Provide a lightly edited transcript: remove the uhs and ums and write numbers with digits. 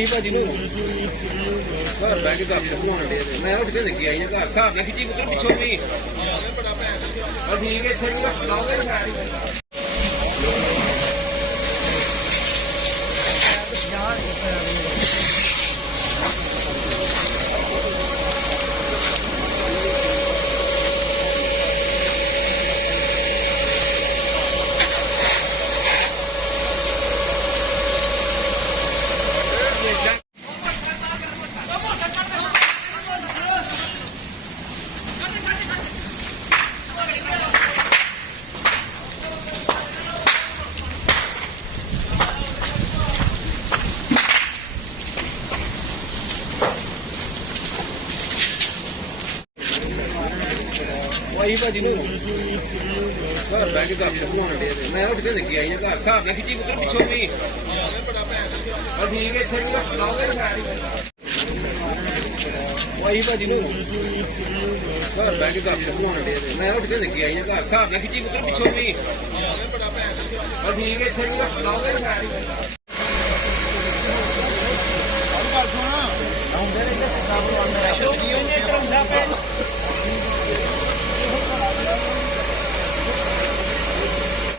ਆਈ ਭਾਜੀ ਨੂੰ sir bank ਦਾ phone ਦੇ ਮੈਂ ਉੱਠ ਕੇ ਲੱਗੀ ਆਈ ਘਰ ਸਾਹਿਬ ਨੇ ਖਿੱਚੀ ਪੁੱਤਰ ਪਿੱਛੋਂ ਵੀ ਬੜਾ ਠੀਕ ਹੈ ਇੱਥੇ ਵੀ ਸੁਣਾਓਗੇ ਆਈ ਭਾਜੀ ਨੂੰ ਸਰ ਬੈਂਕ ਦਾ ਫੋਨ ਦੇ ਮੈਂ ਉੱਠ ਕੇ ਲੱਗੀ ਆਈ ਘਰ ਸਾਹਿਬ ਨੇ ਖਿੱਚੀ ਪੁੱਤਰ ਪਿੱਛੋਂ ਵੀ ਬੜਾ ਠੀਕ ਹੈ ਇੱਥੇ ਵੀ ਸੁਣਾਓਗੇ ਆਈ ਭਾਜੀ ਨੂੰ ਸਰ ਬੈਂਕ ਦਾ ਫੋਨ ਦੇ ਮੈਂ ਉੱਠ ਕੇ ਲੱਗੀ ਆਈ ਘਰ ਸਾਹਿਬ ਨੇ ਖਿੱਚੀ ਪੁੱਤਰ ਪਿੱਛੋਂ ਵੀ ਬੜਾ ਠੀਕ ਹੈ ਇੱਥੇ ਵੀ ਸੁਣਾਓਗੇ ਆਉਂਦੇ ਨੇ ਕਿ ਸਭ ਨੂੰ ਆਉਂਦਾ ਹੈ